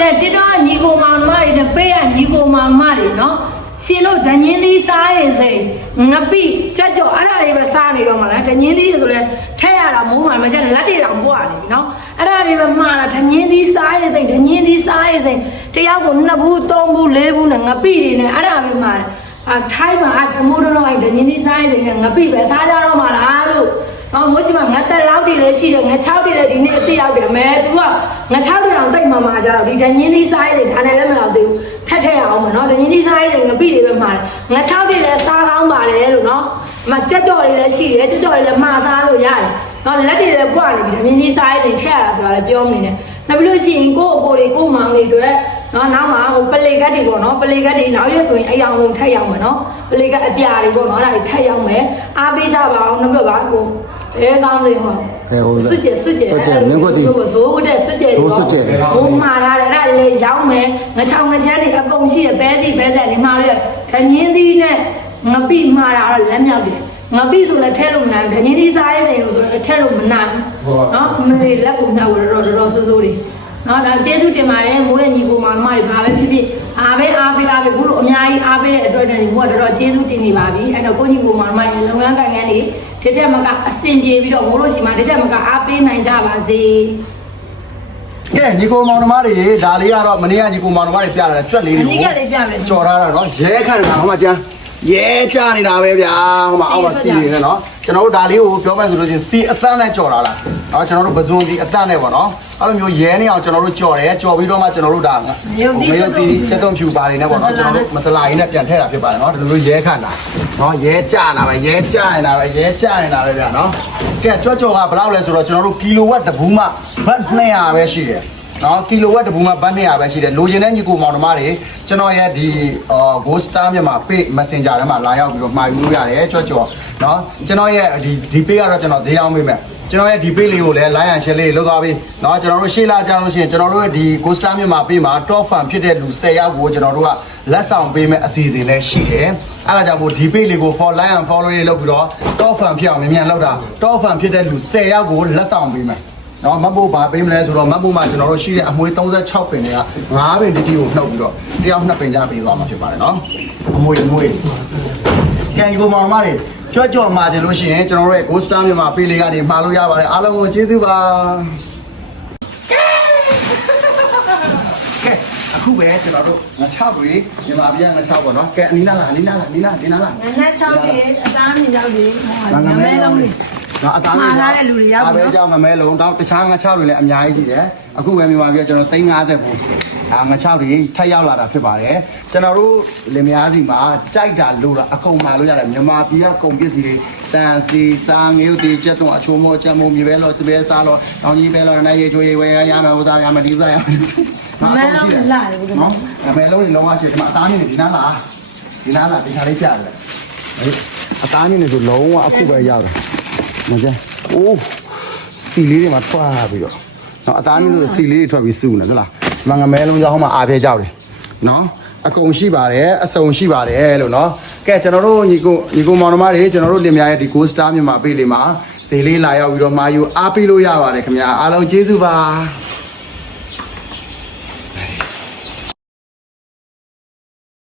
ကဲတင်းတော့ညီကိုမောင်နှမတွေနဲ့ပေးရညီကိုမောင်နှမတွေနော်ရှင်တို့ဒညင်းသီးစားရစိငပိကြက်ကြော်အဲ့ဒါတွေပဲစားနေတော့မှလားဒညင်းသီးဆိုလဲထက်ရတာမိုးမှမကြက်လက်တွေတောင်ပွားနေပြီနော်အဲ့ဒါတွေပဲမှားတာဒညင်းသီးစားရစိဒညင်းသီးစားရစိတယောက်ကိုနှစ်ဘူးသုံးဘူးလေးဘူးနဲ့ငပိတွေနဲ့အဲ့ဒါပဲမှားတယ်အထိုင်းမှာအမိုးတော့အဲ့ဒညင်းသီးစားရစိနဲ့ငပိပဲစားကြတော့မှလားလို့။ အော်မိုးရှိမှာငါတက်လောက်တွေလည်းရှိတယ်ငါ6တွေလည်းဒီနေ့အတိရောက်တယ်မဲ။ तू ကငါ6တွေအောင်တိတ်မှမှာကြတော့ဒီဒညင်းသီးစားရည်ဒါနဲ့လည်းမလောက်သေးဘူး။ထက်ထက်ရအောင်မနော်ဒညင်းသီးစားရည်ငပိတွေပဲမှာတယ်။ငါ6တွေလည်းစားကောင်းပါတယ်လို့နော်။အမကြက်ကြော်တွေလည်းရှိတယ်ကြက်ကြော်တွေလည်းမှာစားလို့ရတယ်။နော်လက်တွေလည်းပွားနေပြီဒညင်းသီးစားရည်ထက်ရတာဆိုတာလည်းပြောမနေနဲ့။နောက်ပြီးလို့ရှိရင်ကိုယ့်အကိုတွေကိုယ့်မောင်တွေအတွက်နော်နောက်မှာဟိုပလေကတ်တွေပေါ့နော်ပလေကတ်တွေနောက်ရက်ဆိုရင်အယောင်လုံးထက်ရောက်မယ်နော်ပလေကတ်အပြာတွေပေါ့နော်အဲ့ဒါတွေထက်ရောက်မယ်အားပေးကြပါအောင်နောက်ပြီးတော့ဗာကိုအဲကောင်းလေးဟော 别刚的哈。师姐师姐，我说的师姐，我骂他的，那来咬没？我唱我家里个东西，白的白的，你妈的，看你的呢，我比骂他了，两秒的。ငါပြီဆိုလည်းထဲလို့မနိုင်ခင်းသေးစားရဲစိန်လို့ဆိုတော့ထဲလို့မနိုင်နော်မလေးလက်ကိုနှောက်ရတော့တော်တော်ဆိုးဆိုးလေးနော်ဒါကျေးဇူးတင်ပါတယ်မိုးရဲ့ညီကိုမောင်နှမတွေဘာပဲဖြစ်ဖြစ်အာ ပေးတဲ့အတွက်တည်းမိုးကတော်တော်ကျေးဇူးတင်နေပါပြီအဲ့တော့ကိုညီကိုမောင်နှမရဲ့လုပ်ငန်းကိုင်ငန်းတွေထက်ထက်မကအဆင်ပြေပြီးတော့မိုးလို့ရှိမှထက်ထက်မကအားပေးနိုင်ကြပါစေကဲညီကိုမောင်နှမတွေဒါလေးကတော့မနေ့ကညီကိုမောင်နှမတွေပြလာတယ်ကြွက်လေးတွေအနည်းကလေးပြမယ်ကြော်ထားတာနော်ရဲခန့်တာဟိုမှာကျန်းရဲကြနေတာပဲဗျာဟိုမှာအောက်မှာစီနေတယ်နော် ကျွန်တော်တို့ဒါလေးကိုပြောမယ်ဆိုလို့ချင်းစီအသန်းနဲ့ကြော်ထားလားနော်ကျွန်တော်တို့ပဇွန်စီအသန်းနဲ့ပေါ့နော်အဲ့လိုမျိုးရဲနေအောင်ကျွန်တော်တို့ကြော်တယ်ကြော်ပြီးတော့မှကျွန်တော်တို့ဒါမယုတ်တီချက်သွန်ဖြူပါနေနဲ့ပေါ့နော်ကျွန်တော်တို့မစလာရင်းနဲ့ပြန်ထည့်တာဖြစ်ပါတယ်နော်ဒီလိုရဲခန့်တာနော်ရဲကြနေတာပဲရဲကြနေတာပဲရဲကြနေတာပဲဗျာနော်ကဲကြွက်ကြော်ကဘယ်လောက်လဲဆိုတော့ကျွန်တော်တို့ကီလိုဝတ်တဘူးမှဘတ်200ပဲရှိတယ် နော်ကီလိုဝတ်တပူမှာဘတ်200ပဲရှိတယ်လိုချင်တဲ့ညီကိုမောင်နှမတွေကျွန်တော်ရဲ့ဒီအာ Ghost Star မြန်မာ page Messenger ထဲမှာလာရောက်ပြီးတော့မှာယူလို့ရတယ်ကြွကြော်နော်ကျွန်တော်ရဲ့ဒီဒီ page ကတော့ကျွန်တော်ဈေးအောင်ပေးမယ်ကျွန်တော်ရဲ့ဒီ page လေးကိုလည်း like and share လေးလုပ်သွားပြီးเนาะကျွန်တော်တို့ရှေ့လာကြလို့ရှိရင်ကျွန်တော်တို့ရဲ့ဒီ Ghost Star မြန်မာ page မှာ top fan ဖြစ်တဲ့လူ10ယောက်ကိုကျွန်တော်တို့ကလက်ဆောင်ပေးမဲ့အစီအစဉ်လည်းရှိတယ်အဲ့ဒါကြောင့်မို့ဒီ page လေးကို follow like and follow လေးလုပ်ပြီးတော့ top fan ဖြစ်အောင်မြန်မြန်လုပ်တာ top fan ဖြစ်တဲ့လူ10ယောက်ကိုလက်ဆောင်ပေးမယ် နော်မတ်ဘိုးဘာပေးမလဲဆိုတော့မတ်ဘိုးမှာကျွန်တော်တို့ရှိတဲ့အမွှေး36ပင်တွေက9ပင်တိတိကိုနှုတ်ပြီးတော့တယောက်2ပင်ကြပေးသွားမှာဖြစ်ပါတယ်နော်အမွှေးအမွှေးကဲဒီကိုမောင်မလေးကြွကြော်မှာကြလို့ရှိရင်ကျွန်တော်တို့ရဲ့ Ghost Star မြန်မာပေးလေးကနေမှာလို့ရပါတယ်အားလုံးကိုကျေးဇူးပါကဲအခုပဲကျွန်တော်တို့ငါ6ပြီမြန်မာပြည်ကငါ6ပေါ့နော်ကဲအနီးနားလားအနီးနားလားအနီးနားအနီးနားလားနန်းနန်း6တွေအသားမြင်ရောက်တွေဟောငမဲလုံးတွေ နော်အသားမှားထားတဲ့လူတွေရောက်ပြီနော်အားပဲကြောင့်မမဲလုံးတော့တခြားငါ6တွေလည်းအများကြီးရှိတယ်အခုပဲမြန်မာပြည်ကကျွန်တော်350ဘူးအာငါ6တွေထပ်ရောက်လာတာဖြစ်ပါတယ်ကျွန်တော်တို့လင်မယားစီမှာကြိုက်တာလို့တာအကုန်မှာလို့ရတယ်မြန်မာပြည်ကကုန်ပစ္စည်းတွေစံစီစားငေးတီချက်တုံအချိုးမောချက်မုံမြေပဲလို့တပဲစားလို့တောင်ကြီးပဲလို့နိုင်ရေချိုးရေဝဲရရမယ်ဥစားရမယ်ဒီစားရမယ်မဲလုံးလာတယ်ဘုရားနော်အမဲလုံးတွေလုံးဝရှိတယ်ဒီမှာအသားမြင့်နေဒီနားလားဒီနားလားဒီခါလေးပြရတယ်အသားမြင့်နေဆိုလုံးဝအခုပဲရောက်တယ် မကြအိုးစီလေးတွေမှာထွက်လာပြီးတော့နော်အသားမျိုးလို့စီလေးတွေထွက်ပြီးစုနေသလားမငမဲလုံးကြောင်းမှာအားပြဲကြောက်တယ်နော်အကုန်ရှိပါတယ်အစုံရှိပါတယ်လို့နော်ကဲကျွန်တော်တို့ညီကိုညီကိုမောင်နှမတွေကျွန်တော်တို့လင်မယားရဲ့ဒီ Go Star မြန်မာပေးလေးမှာဈေးလေးလာရောက်ပြီးတော့မာယူအားပေးလို့ရပါတယ်ခင်ဗျာအားလုံးကျေးဇူးပါ